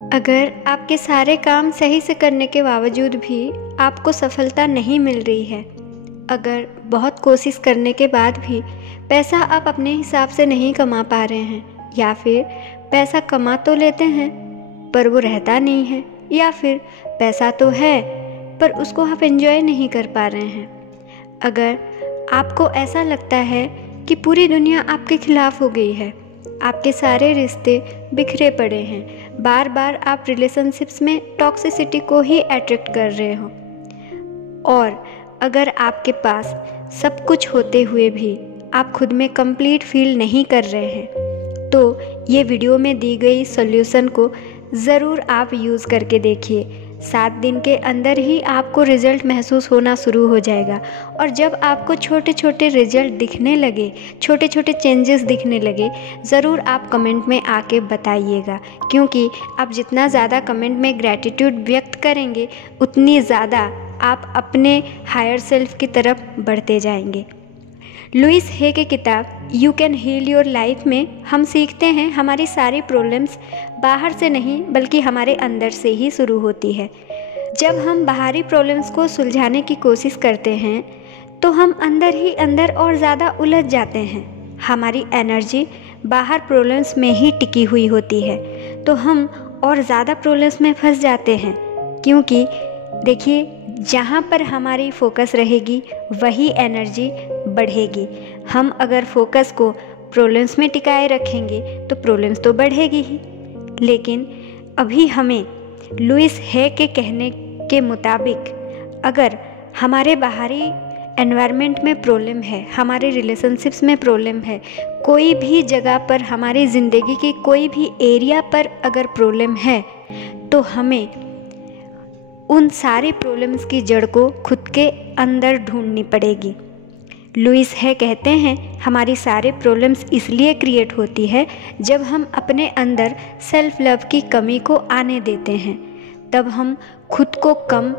अगर आपके सारे काम सही से करने के बावजूद भी आपको सफलता नहीं मिल रही है, अगर बहुत कोशिश करने के बाद भी पैसा आप अपने हिसाब से नहीं कमा पा रहे हैं, या फिर पैसा कमा तो लेते हैं पर वो रहता नहीं है, या फिर पैसा तो है पर उसको आप एंजॉय नहीं कर पा रहे हैं, अगर आपको ऐसा लगता है कि पूरी दुनिया आपके खिलाफ हो गई है, आपके सारे रिश्ते बिखरे पड़े हैं, बार बार आप रिलेशनशिप्स में टॉक्सिसिटी को ही अट्रैक्ट कर रहे हो, और अगर आपके पास सब कुछ होते हुए भी आप खुद में कंप्लीट फील नहीं कर रहे हैं, तो ये वीडियो में दी गई सॉल्यूशन को ज़रूर आप यूज़ करके देखिए। 7 दिन के अंदर ही आपको रिज़ल्ट महसूस होना शुरू हो जाएगा, और जब आपको छोटे छोटे रिज़ल्ट दिखने लगे, छोटे छोटे चेंजेस दिखने लगे, ज़रूर आप कमेंट में आके बताइएगा, क्योंकि आप जितना ज़्यादा कमेंट में ग्रैटिट्यूड व्यक्त करेंगे उतनी ज़्यादा आप अपने हायर सेल्फ की तरफ बढ़ते जाएंगे। लुइस हे की किताब you can heal your life में हम सीखते हैं हमारी सारी प्रॉब्लम्स बाहर से नहीं बल्कि हमारे अंदर से ही शुरू होती है। जब हम बाहरी प्रॉब्लम्स को सुलझाने की कोशिश करते हैं तो हम अंदर ही अंदर और ज़्यादा उलझ जाते हैं। हमारी एनर्जी बाहर प्रॉब्लम्स में ही टिकी हुई होती है, तो हम और ज़्यादा प्रॉब्लम्स में फंस जाते हैं, क्योंकि देखिए, जहाँ पर हमारी फोकस रहेगी वही एनर्जी बढ़ेगी। हम अगर फोकस को प्रॉब्लम्स में टिकाए रखेंगे तो प्रॉब्लम्स तो बढ़ेगी ही, लेकिन अभी हमें लुइस हे के कहने के मुताबिक अगर हमारे बाहरी एनवायरनमेंट में प्रॉब्लम है, हमारे रिलेशनशिप्स में प्रॉब्लम है, कोई भी जगह पर हमारी ज़िंदगी की कोई भी एरिया पर अगर प्रॉब्लम है, तो हमें उन सारी प्रॉब्लम्स की जड़ को खुद के अंदर ढूंढनी पड़ेगी। लुइस हे कहते हैं हमारी सारे प्रॉब्लम्स इसलिए क्रिएट होती है जब हम अपने अंदर सेल्फ लव की कमी को आने देते हैं, तब हम खुद को कम,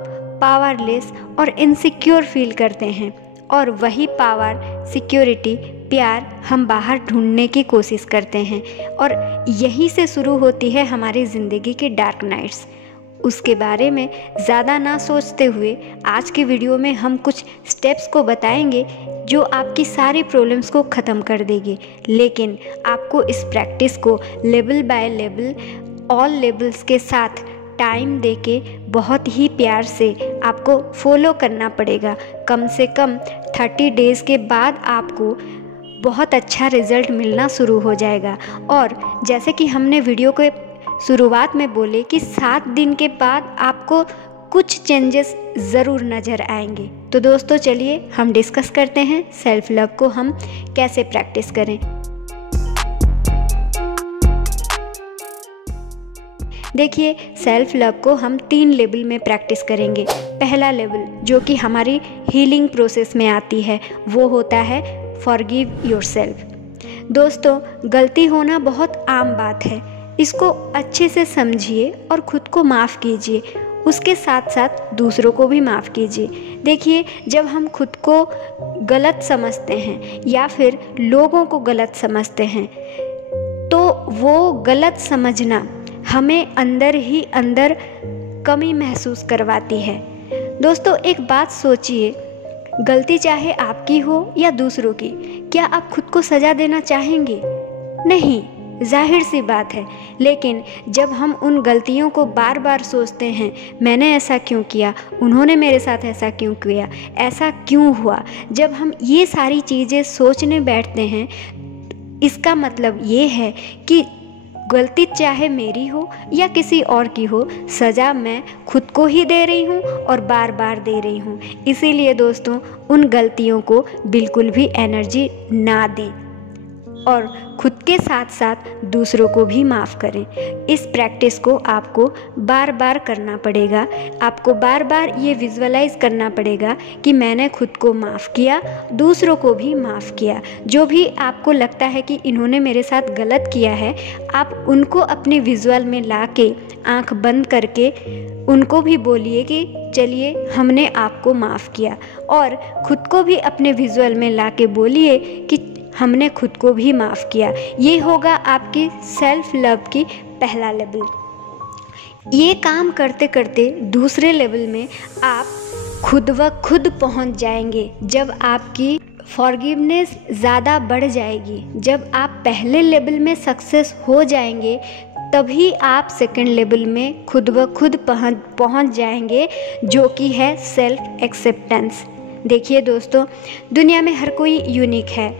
पावरलेस और इनसिक्योर फील करते हैं, और वही पावर, सिक्योरिटी, प्यार हम बाहर ढूंढने की कोशिश करते हैं, और यहीं से शुरू होती है हमारी ज़िंदगी की डार्क नाइट्स। उसके बारे में ज़्यादा ना सोचते हुए आज के वीडियो में हम कुछ स्टेप्स को बताएंगे जो आपकी सारी प्रॉब्लम्स को ख़त्म कर देगी, लेकिन आपको इस प्रैक्टिस को level by level, all levels के साथ टाइम देके बहुत ही प्यार से आपको फॉलो करना पड़ेगा। कम से कम 30 डेज़ के बाद आपको बहुत अच्छा रिज़ल्ट मिलना शुरू हो जाएगा, और जैसे कि हमने वीडियो के शुरुआत में बोले कि 7 दिन के बाद आपको कुछ चेंजेस ज़रूर नज़र आएंगे। तो दोस्तों, चलिए हम डिस्कस करते हैं सेल्फ लव को हम कैसे प्रैक्टिस करें। देखिए, सेल्फ लव को हम 3 लेवल में प्रैक्टिस करेंगे। पहला लेवल जो कि हमारी हीलिंग प्रोसेस में आती है, वो होता है फॉरगिव योरसेल्फ। दोस्तों, गलती होना बहुत आम बात है, इसको अच्छे से समझिए और ख़ुद को माफ़ कीजिए, उसके साथ साथ दूसरों को भी माफ़ कीजिए। देखिए, जब हम खुद को गलत समझते हैं या फिर लोगों को गलत समझते हैं, तो वो गलत समझना हमें अंदर ही अंदर कमी महसूस करवाती है। दोस्तों, एक बात सोचिए, गलती चाहे आपकी हो या दूसरों की, क्या आप खुद को सज़ा देना चाहेंगे? नहीं, जाहिर सी बात है। लेकिन जब हम उन गलतियों को बार बार सोचते हैं, मैंने ऐसा क्यों किया, उन्होंने मेरे साथ ऐसा क्यों किया, ऐसा क्यों हुआ, जब हम ये सारी चीज़ें सोचने बैठते हैं, इसका मतलब ये है कि गलती चाहे मेरी हो या किसी और की हो, सज़ा मैं खुद को ही दे रही हूँ और बार बार दे रही हूँ। इसीलिए दोस्तों, उन गलतियों को बिल्कुल भी एनर्जी ना दें, और खुद के साथ साथ दूसरों को भी माफ़ करें। इस प्रैक्टिस को आपको बार बार करना पड़ेगा। आपको बार बार ये विजुअलाइज करना पड़ेगा कि मैंने खुद को माफ़ किया, दूसरों को भी माफ़ किया। जो भी आपको लगता है कि इन्होंने मेरे साथ गलत किया है, आप उनको अपने विजुअल में ला के आँख बंद करके उनको भी बोलिए कि चलिए हमने आपको माफ़ किया, और ख़ुद को भी अपने विजुअल में ला के बोलिए कि हमने खुद को भी माफ़ किया। ये होगा आपकी सेल्फ लव की पहला लेवल। ये काम करते करते दूसरे लेवल में आप खुद व खुद पहुंच जाएंगे। जब आपकी फॉरगिवनेस ज़्यादा बढ़ जाएगी, जब आप पहले लेवल में सक्सेस हो जाएंगे, तभी आप सेकंड लेवल में खुद व खुद पहुंच जाएंगे, जो कि है सेल्फ एक्सेप्टेंस। देखिए दोस्तों, दुनिया में हर कोई यूनिक है।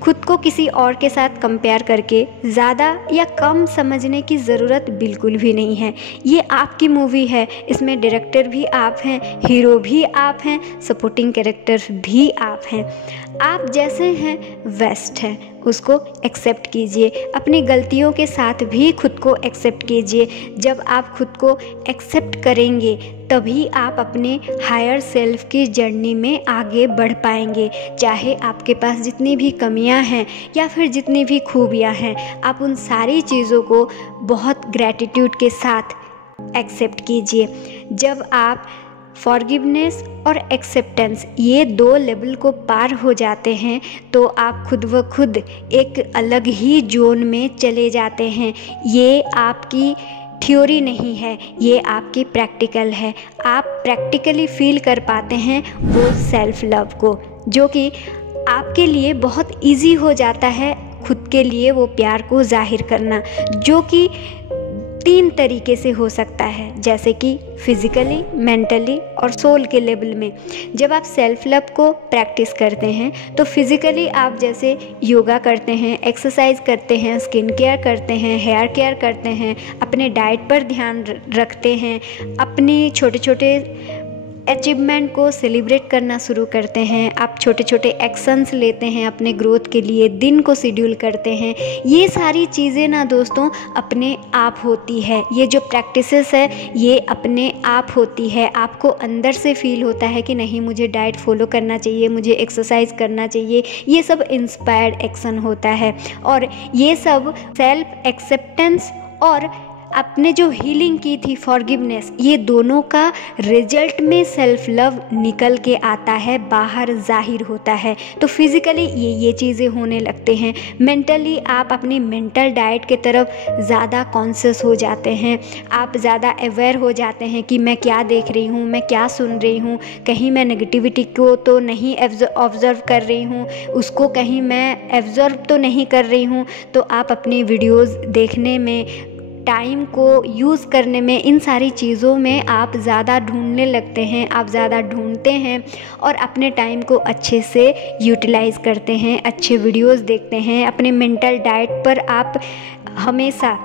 खुद को किसी और के साथ कंपेयर करके ज़्यादा या कम समझने की ज़रूरत बिल्कुल भी नहीं है। ये आपकी मूवी है, इसमें डायरेक्टर भी आप हैं, हीरो भी आप हैं, सपोर्टिंग कैरेक्टर्स भी आप हैं। आप जैसे हैं बेस्ट हैं, उसको एक्सेप्ट कीजिए। अपनी गलतियों के साथ भी खुद को एक्सेप्ट कीजिए। जब आप खुद को एक्सेप्ट करेंगे तभी आप अपने हायर सेल्फ की जर्नी में आगे बढ़ पाएंगे। चाहे आपके पास जितनी भी कमियां हैं या फिर जितनी भी खूबियां हैं, आप उन सारी चीज़ों को बहुत ग्रैटिट्यूड के साथ एक्सेप्ट कीजिए। जब आप फॉरगिवनेस और एक्सेप्टेंस ये दो लेवल को पार हो जाते हैं तो आप खुद व खुद एक अलग ही जोन में चले जाते हैं। ये आपकी थ्योरी नहीं है, ये आपकी प्रैक्टिकल है। आप प्रैक्टिकली फील कर पाते हैं वो सेल्फ लव को, जो कि आपके लिए बहुत इजी हो जाता है खुद के लिए वो प्यार को जाहिर करना, जो कि 3 तरीके से हो सकता है, जैसे कि फिज़िकली, मेंटली और सोल के लेवल में। जब आप सेल्फ लव को प्रैक्टिस करते हैं तो फिज़िकली आप जैसे योगा करते हैं, एक्सरसाइज करते हैं, स्किन केयर करते हैं, हेयर केयर करते हैं, अपने डाइट पर ध्यान रखते हैं, अपनी छोटे छोटे अचीवमेंट को सेलिब्रेट करना शुरू करते हैं, आप छोटे छोटे एक्शंस लेते हैं अपने ग्रोथ के लिए, दिन को शेड्यूल करते हैं। ये सारी चीज़ें ना दोस्तों अपने आप होती है। ये जो प्रैक्टिसेस है ये अपने आप होती है। आपको अंदर से फील होता है कि नहीं, मुझे डाइट फॉलो करना चाहिए, मुझे एक्सरसाइज करना चाहिए। ये सब इंस्पायर्ड एक्शन होता है और ये सब सेल्फ एक्सेप्टेंस और आपने जो हीलिंग की थी फॉरगिवनेस, ये दोनों का रिजल्ट में सेल्फ लव निकल के आता है, बाहर जाहिर होता है। तो फिज़िकली ये चीज़ें होने लगते हैं। मेंटली आप अपनी मेंटल डाइट के तरफ ज़्यादा कॉन्शियस हो जाते हैं, आप ज़्यादा अवेयर हो जाते हैं कि मैं क्या देख रही हूँ, मैं क्या सुन रही हूँ, कहीं मैं नेगेटिविटी को तो नहीं ऑब्ज़र्व कर रही हूँ, उसको कहीं मैं ऑब्ज़र्व तो नहीं कर रही हूँ। तो आप अपनी वीडियोज़ देखने में, टाइम को यूज़ करने में, इन सारी चीज़ों में आप ज़्यादा ढूंढने लगते हैं, आप ज़्यादा ढूंढते हैं और अपने टाइम को अच्छे से यूटिलाइज़ करते हैं, अच्छे वीडियोस देखते हैं। अपने मेंटल डाइट पर आप हमेशा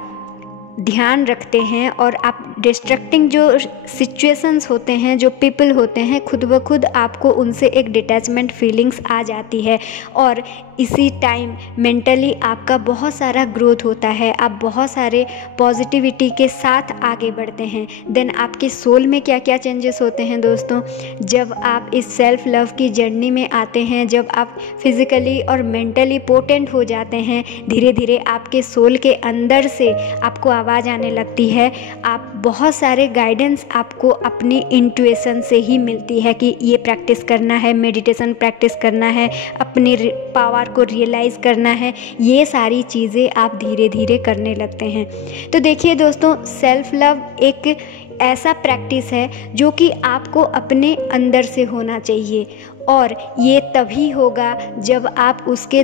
ध्यान रखते हैं और आप डिस्ट्रैक्टिंग जो सिचुएशंस होते हैं, जो पीपल होते हैं, खुद ब खुद आपको उनसे एक डिटैचमेंट फीलिंग्स आ जाती है और इसी टाइम मेंटली आपका बहुत सारा ग्रोथ होता है, आप बहुत सारे पॉजिटिविटी के साथ आगे बढ़ते हैं। देन आपके सोल में क्या क्या चेंजेस होते हैं दोस्तों, जब आप इस सेल्फ लव की जर्नी में आते हैं, जब आप फिज़िकली और मेंटली पोटेंट हो जाते हैं, धीरे धीरे आपके सोल के अंदर से आपको आवाज़ आने लगती है। आप बहुत सारे गाइडेंस आपको अपनी इंट्यूशन से ही मिलती है कि ये प्रैक्टिस करना है, मेडिटेशन प्रैक्टिस करना है, अपनी पावर को रियलाइज़ करना है। ये सारी चीज़ें आप धीरे धीरे करने लगते हैं। तो देखिए दोस्तों, सेल्फ लव एक ऐसा प्रैक्टिस है जो कि आपको अपने अंदर से होना चाहिए और ये तभी होगा जब आप उसके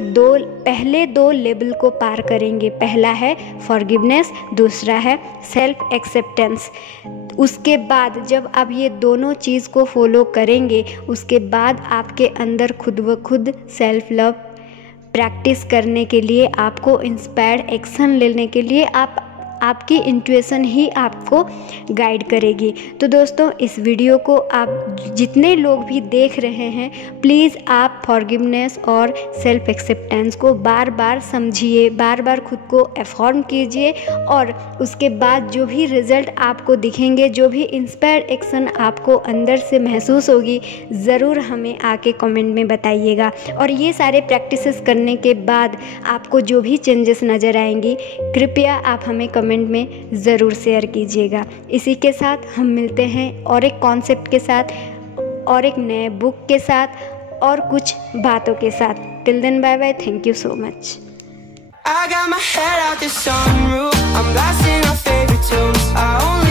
पहले दो लेवल को पार करेंगे। पहला है फॉरगिवनेस, दूसरा है सेल्फ एक्सेप्टेंस। उसके बाद जब आप ये दोनों चीज़ को फॉलो करेंगे, उसके बाद आपके अंदर खुद ब खुद सेल्फ लव प्रैक्टिस करने के लिए, आपको इंस्पायर्ड एक्शन लेने के लिए आपकी इंट्यूशन ही आपको गाइड करेगी। तो दोस्तों, इस वीडियो को आप जितने लोग भी देख रहे हैं, प्लीज़ आप फॉरगिवनेस और सेल्फ एक्सेप्टेंस को बार बार समझिए, बार बार खुद को अफर्म कीजिए और उसके बाद जो भी रिज़ल्ट आपको दिखेंगे, जो भी इंस्पायर्ड एक्शन आपको अंदर से महसूस होगी, ज़रूर हमें आके कमेंट में बताइएगा। और ये सारे प्रैक्टिसेस करने के बाद आपको जो भी चेंजेस नज़र आएंगी, कृपया आप हमें कमेंट में ज़रूर शेयर कीजिएगा। इसी के साथ हम मिलते हैं और एक कॉन्सेप्ट के साथ और एक नए बुक के साथ और कुछ बातों के साथ। Till then bye bye, thank you so much. I got my head out the sunroof, I'm blasting our favorite tunes. I only